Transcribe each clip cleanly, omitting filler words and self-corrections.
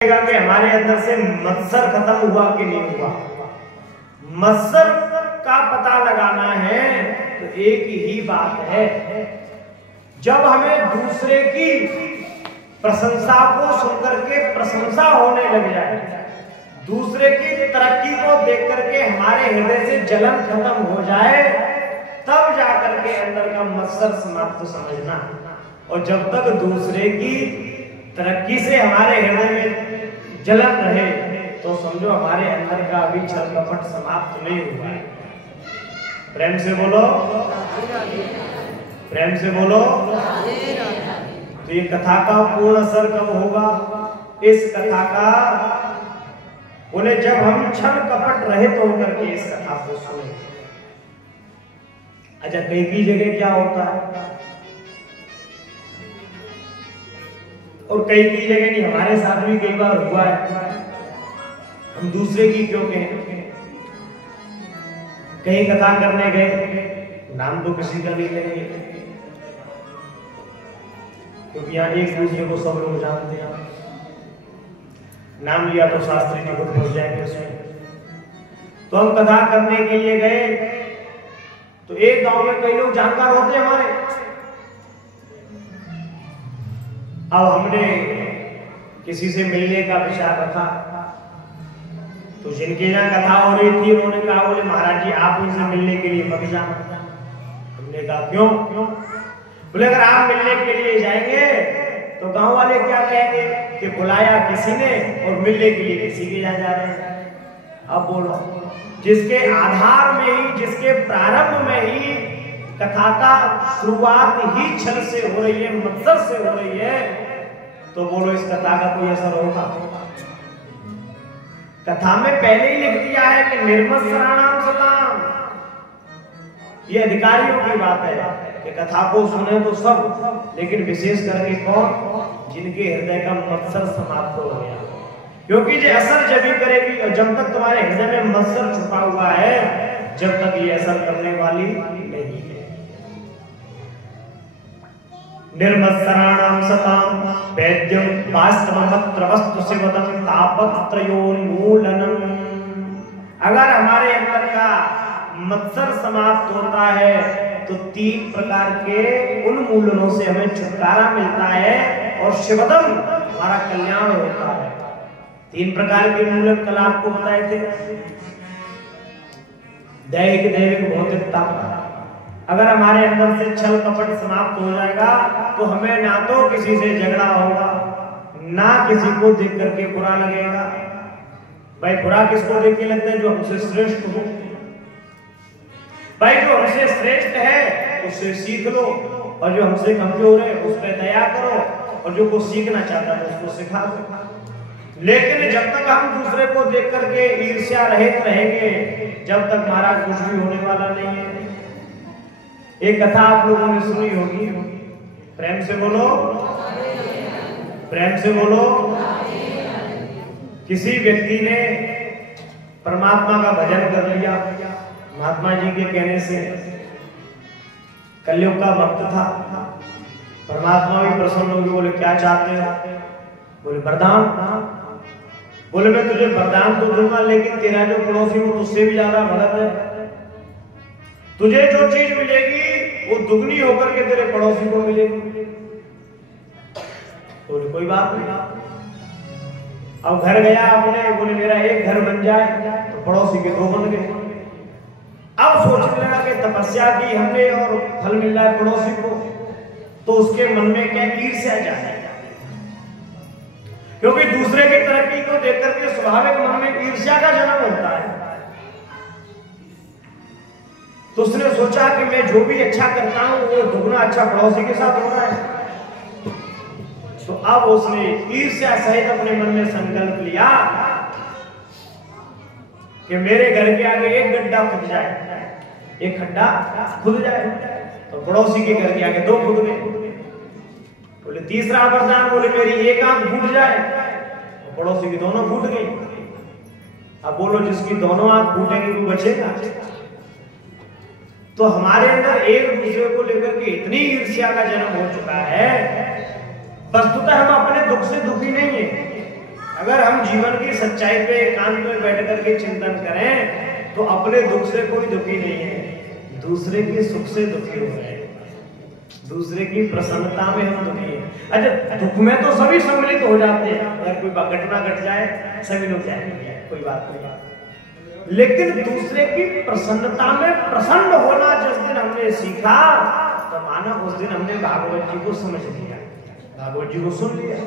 कि हमारे अंदर से मत्सर खत्म हुआ कि नहीं हुआ। मत्सर का पता लगाना है तो एक ही बात है, जब हमें दूसरे की प्रशंसा को सुनकर के प्रशंसा होने लग जाए, दूसरे की तरक्की को देख करके हमारे हृदय से जलन खत्म हो जाए, तब जाकर के अंदर का मत्सर समाप्त समझना। और जब तक दूसरे की तरक्की से हमारे हृदय में जलन रहे तो समझो हमारे अंदर का अभी छल कपट समाप्त नहीं हुआ है। प्रेम से बोलो, प्रेम से बोलो। तो ये कथा का पूर्ण असर कब होगा? इस कथा का बोले जब हम छल कपट रहित होकर के इस कथा को सुने। अच्छा, कई जगह क्या होता है और कई जगह नहीं, हमारे साथ भी कई बार हुआ है। हम दूसरे की क्यों कहें? कहीं कथा करने गए, नाम तो किसी का नहीं लेंगे क्योंकि यहाँ एक दूसरे को सब लोग जानते हैं। नाम लिया तो शास्त्री जी को पहुंच जाएंगे उसमें। तो हम कथा करने के लिए गए तो एक गांव में कई लोग जानकार होते हैं हमारे। अब हमने किसी से मिलने का विचार रखा तो जिनके यहाँ कथा हो रही थी उन्होंने कहा, बोले महाराज जी आप उनसे मिलने के लिए मत जाना। हमने कहा क्यों? बोले अगर आप मिलने के लिए जाएंगे तो गांव वाले क्या कहेंगे कि बुलाया किसी ने और मिलने के लिए किसी के यहाँ जा रहे हैं। अब बोलो, जिसके आधार में ही, जिसके प्रारंभ में ही कथा का शुरुआत ही छल से हो रही है, मत्सर से हो रही है, तो बोलो इस कथा का कोई असर होगा? कथा में पहले ही लिख दिया है कि निर्मत्सराणाम सताम। ये अधिकारियों की बात है कि कथा को सुने तो सब, लेकिन विशेष करके कौन? जिनके हृदय का मत्सर समाप्त हो गया। क्योंकि ये असर जब भी करेगी, और जब तक तुम्हारे हृदय में मत्सर छुपा हुआ है, जब तक ये असर करने वाली नहीं है। निर्मत्सराणाम सताम वैद्यम वास्तवमत्र वस्तु शिवदम तापत्रयोन्मूलनम। अगर हमारे अंदर का मत्सर समाप्त होता है तो 3 प्रकार के उन्मूलनों से हमें छुटकारा मिलता है और शिवदम हमारा कल्याण होता है। 3 प्रकार के उन्मूलन कल आपको बताए थे। दैहिक, दैविक, भौतिक, ताप। अगर हमारे अंदर से छल कपट समाप्त हो जाएगा तो हमें ना तो किसी से झगड़ा होगा, ना किसी को देख करके बुरा लगेगा। भाई बुरा किसको देख के लगता है? जो हमसे श्रेष्ठ हो। भाई जो हमसे श्रेष्ठ है उससे सीख लो, और जो हमसे कमजोर है उस पर दया करो, और जो को सीखना चाहता है उसको सिखा दो। लेकिन जब तक हम दूसरे को देख करके ईर्ष्या रहित रहेंगे, जब तक महाराज कुछ भी होने वाला नहीं है। एक कथा आप लोगों ने सुनी होगी, प्रेम से बोलो, प्रेम से बोलो। किसी व्यक्ति ने परमात्मा का भजन कर लिया महात्मा जी के कहने से। कलयुग का वक्त था, परमात्मा भी प्रसन्न हो गए। बोले क्या चाहते हो? बोले वरदान। बोले मैं तुझे वरदान तो दूंगा, लेकिन तेरा जो पड़ोसी वो तुझसे भी ज्यादा भगत है। तुझे जो चीज मिलेगी वो दुगनी होकर के तेरे पड़ोसी को मिलेगी। तो कोई बात नहीं। अब घर गया अपने, बोले मेरा एक घर बन जाए तो पड़ोसी के 2 बन गए। अब सोचने लगा कि तपस्या की हमने और फल मिल रहा है पड़ोसी को, तो उसके मन में क्या ईर्ष्या जाए, क्योंकि दूसरे की तरक्की को देख करके स्वाभाविक मन में ईर्ष्या का जन्म होता है। तो उसने सोचा कि मैं जो भी अच्छा करता हूं वो दुगना अच्छा पड़ोसी के साथ हो रहा है। तो अब उसने ईर्ष्या सहित अपने मन में संकल्प लिया कि मेरे घर के आगे एक गड्ढा खुद जाए, एक खड्डा खुद जाए, तो पड़ोसी के घर के आगे 2 खुद गए। बोले तीसरा वरदान, बोले मेरी एक आंख फूट जाए, तो पड़ोसी की दोनों फूट गई। अब बोलो जिसकी दोनों आंख फूटेंगी वो बचेगा? तो हमारे अंदर एक दूसरे को लेकर के इतनी ईर्ष्या का जन्म हो चुका है। वस्तुतः हम अपने दुख से दुखी नहीं है। अगर हम जीवन की सच्चाई पे एकांत में बैठ करके चिंतन करें तो अपने दुख से कोई दुखी नहीं है, दूसरे के सुख से दुखी हो रहे हैं, दूसरे की प्रसन्नता में हम दुखी हैं। अच्छा, दुख में तो सभी सम्मिलित हो जाते हैं, अगर कोई घटना घट जाए सभी लोग जाएंगे, कोई बात नहीं, लेकिन दूसरे की प्रसन्नता में प्रसन्न होना जिस दिन हमने सीखा तो माना उस दिन हमने भागवत जी को समझ लिया, भागवत जी को सुन लिया।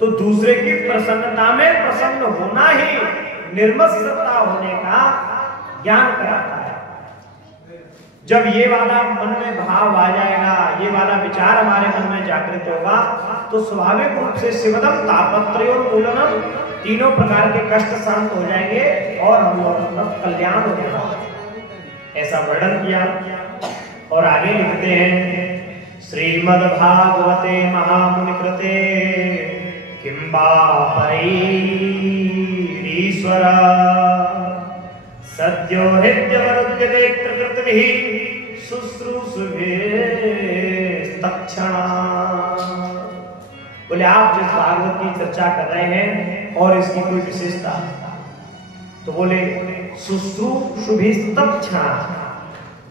तो दूसरे की प्रसन्नता में प्रसन्न होना ही निर्मत्सरता होने का ज्ञान कराता है। जब ये वाला मन में भाव आ जाएगा, ये वाला विचार हमारे मन में जागृत होगा तो स्वाभाविक रूप से शिवदम तापत्रयोन्मूलनम, तीनों प्रकार के कष्ट शांत हो जाएंगे और हम लोगों का कल्याण हो जाएगा। ऐसा वर्णन किया और आगे लिखते हैं, श्रीमद्भागवते महामुनिकृते किंबा परीरीश्वर सद्यो हृद्यवरुध्यते प्रकृतिभिः शुश्रूषुभिस्तत्क्षणा। बोले आप जिस भागवत की चर्चा कर रहे हैं और इसकी कोई विशेषता, तो बोले शुश्रूषुभिस्तत्क्षणा,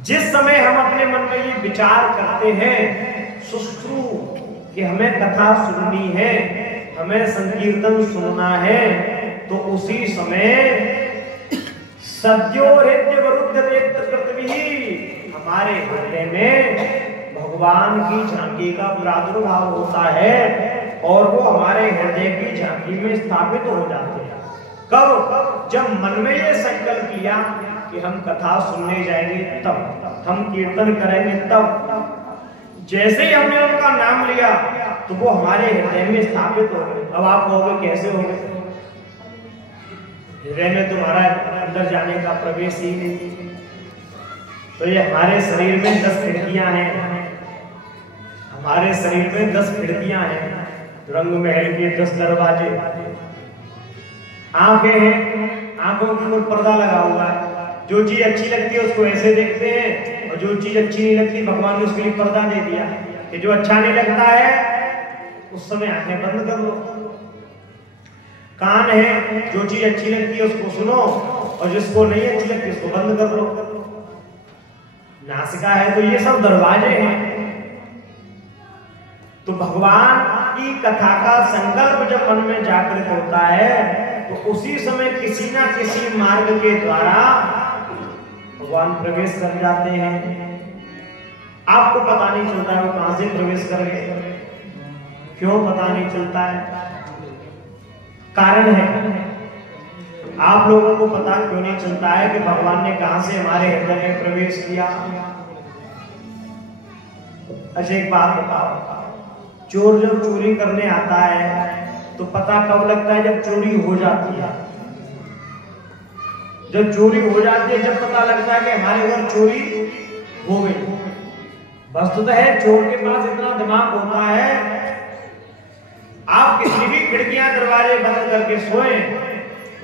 जिस समय हम अपने मन में ये विचार करते हैं शुश्रू कि हमें कथा सुननी है, हमें संकीर्तन सुनना है, तो उसी समय सद्यो हृदयवरुध्यते प्रकृतिभिः, हमारे हृदय में भगवान की झांकी का प्रादुर्भाव होता है और वो हमारे हृदय की झांकी में स्थापित हो जाते हैं। कब? जब मन में ये संकल्प किया कि हम कथा सुनने जाएंगे, तब हम कीर्तन करेंगे, तब जैसे ही हमने उनका नाम लिया तो वो हमारे हृदय में स्थापित हो गए। अब आप कहोगे कैसे हो गए? हृदय में तुम्हारा अंदर जाने का प्रवेश ही नहीं। तो ये हमारे शरीर में 10 खिड़कियां हैं, हमारे शरीर में 10 खिड़कियां हैं, रंग महल के 10 दरवाजे, आंखें हैं, आंखों के ऊपर पर्दा लगा हुआ है, जो चीज अच्छी लगती है उसको ऐसे देखते हैं और जो चीज अच्छी नहीं लगती भगवान ने उसके लिए पर्दा दे दिया कि जो अच्छा नहीं लगता है उस समय आंखें बंद कर लो। कान है, जो चीज अच्छी लगती है उसको सुनो और जिसको नहीं अच्छी लगती उसको बंद कर लो। नासिका है, तो ये सब दरवाजे हैं। तो भगवान की कथा का संकल्प जब मन में जागृत होता है तो उसी समय किसी ना किसी मार्ग के द्वारा भगवान प्रवेश कर जाते हैं। आपको पता नहीं चलता है वो कहां से प्रवेश कर गए, क्यों पता नहीं चलता है? कारण है, आप लोगों को पता क्यों नहीं चलता है कि भगवान ने कहां से हमारे हृदय में प्रवेश किया? अच्छा एक बात बताओ, चोर जब चोरी करने आता है तो पता कब लगता है? जब चोरी हो जाती है। जब चोरी हो जाती है जब पता लगता है कि हमारे घर चोरी हो गई। वस्तुतः है चोर के पास इतना दिमाग होता है, आप किसी भी खिड़कियां दरवाजे बंद करके सोए,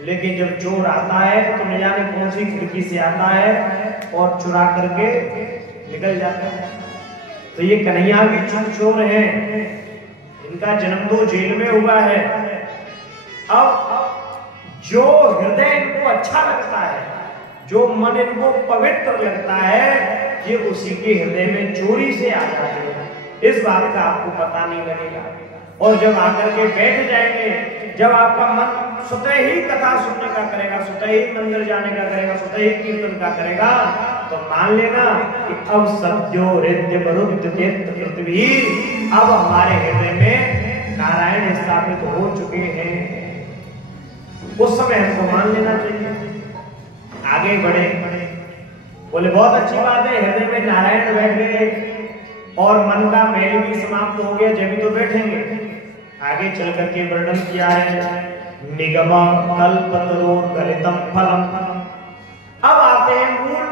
लेकिन जब चोर आता है तो न जाने कौन सी खिड़की से आता है और चुरा करके निकल जाता है। तो ये कन्हैया भी चोर हैं, इनका जन्म तो जेल में हुआ है। अब जो हृदय इनको अच्छा लगता है, जो मन इनको पवित्र लगता है, ये उसी के हृदय में चोरी से आ जाएगा। इस बात का आपको पता नहीं लगेगा। और जब आकर के बैठ जाएंगे, जब आपका मन स्वतः ही कथा सुनने का करेगा, स्वतः ही मंदिर जाने का करेगा, स्वतः ही कीर्तन का करेगा, तो मान लेना कि अब सद्यो हृदयवरुध्यते प्रकृतिभिः, अब हमारे हृदय में नारायण स्थापित हो चुके हैं। उस समय हमको मान लेना चाहिए। आगे बढ़े, बोले बहुत अच्छी बात है, हृदय में नारायण बैठ गए और मन का मैल भी समाप्त हो गया, जब भी तो बैठेंगे। आगे चल करके वर्णन किया है, निगम कल्पतरोर्गलितम फलम। अब आते हैं मूल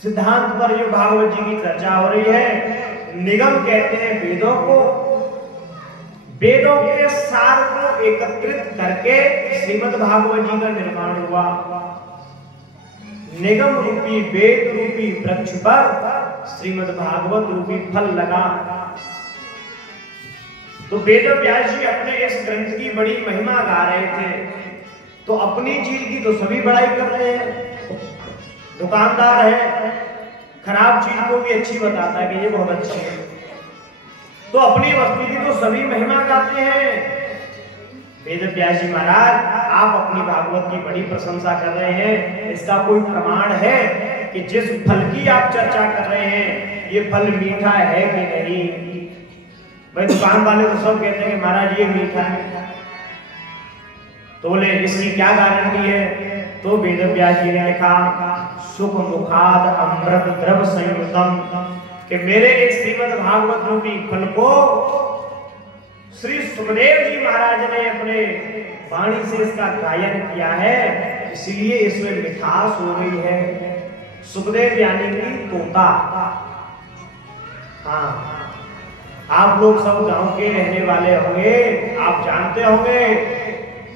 सिद्धांत पर, जो भागवत जी की चर्चा हो रही है। निगम कहते हैं वेदों को, वेदों के सार को एकत्रित करके श्रीमद् भागवत जी का निर्माण हुआ। निगम रूपी वेद रूपी वृक्ष पर श्रीमद् भागवत रूपी फल लगा। तो वेद व्यास जी अपने इस ग्रंथ की बड़ी महिमा गा रहे थे, तो अपनी चीज की तो सभी बड़ाई कर रहे हैं। दुकानदार है, खराब चीज को भी अच्छी बताता है कि ये बहुत अच्छी है, तो अपनी वस्तु की तो सभी महिमा गाते हैं। वेद व्यास जी महाराज, आप अपनी भागवत की बड़ी प्रशंसा कर रहे हैं, इसका कोई प्रमाण है कि जिस फल की आप चर्चा कर रहे हैं ये फल मीठा है कि नहीं? भाई दुकान वाले तो सब कहते हैं कि महाराज ये मीठा है, तो बोले इसकी क्या गारंटी है? तो वेद व्यास जी ने लिखा सुख मुखाद अमृत द्रव संयुतम, कि मेरे इस श्रीमद् भागवत रूपी फल को श्री सुखदेव जी महाराज ने अपने वाणी से इसका गायन किया है, इसलिए इसमें मिठास हो गई है। सुखदेव यानी कि तोता। हाँ, आप लोग सब गांव के रहने वाले होंगे, आप जानते होंगे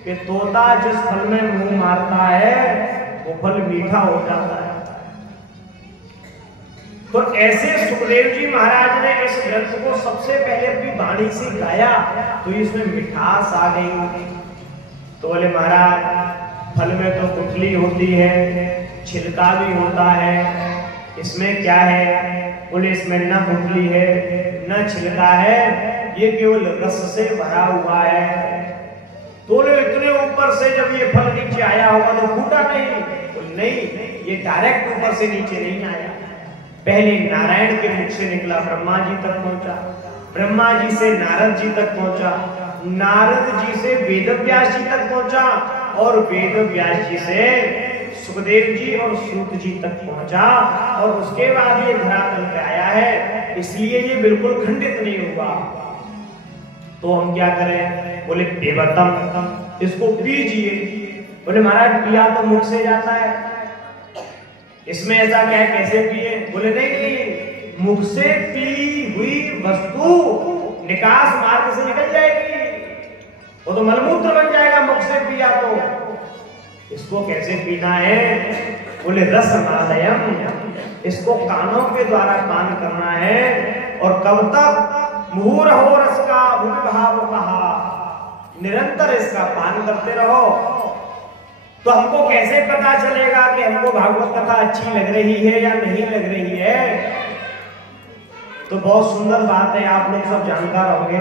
कि तोता जिस फल में मुंह मारता है वो फल मीठा हो जाता है। तो ऐसे सुखदेव जी महाराज ने इस ग्रंथ को सबसे पहले अपनी वाणी से गाया, तो इसमें मिठास आ गई। तो बोले महाराज फल में तो गुठली होती है, छिलका भी होता है, इसमें क्या है? बोले इसमें न गुठली है न छिलका है, ये केवल रस से भरा हुआ है। तो बोले इतने ऊपर से जब ये फल नीचे आया होगा तो फूटा नहीं? बोले नहीं, ये डायरेक्ट ऊपर से नीचे नहीं आया, पहले नारायण के मुख से निकला, ब्रह्मा जी तक पहुंचा, ब्रह्मा जी से नारद जी तक पहुंचा, नारद जी से वेद व्यास जी तक पहुंचा, और वेद व्यास जी से सुखदेव जी और सूत जी तक पहुंचा, और उसके बाद ये धरातल पे आया है, इसलिए ये बिल्कुल खंडित नहीं हुआ। तो हम क्या करें? बोले देवतम, इसको पीजिए। बोले महाराज पिया तो मुख से जाता है, इसमें ऐसा क्या है, कैसे पिए? बोले नहीं, मुख से पी हुई वस्तु निकास मार्ग से निकल जाएगी, वो तो मलमूत्र बन जाएगा मुख से पिया तो। इसको कैसे पीना है? बोले रसमालयम, इसको कानों के द्वारा पान करना है। और कब तक? मुहुरहो रस का भूमिभाव कहा, निरंतर इसका पान करते रहो। तो हमको कैसे पता चलेगा कि हमको भागवत कथा अच्छी लग रही है या नहीं लग रही है? तो बहुत सुंदर बात है, आप लोग सब जानकार होंगे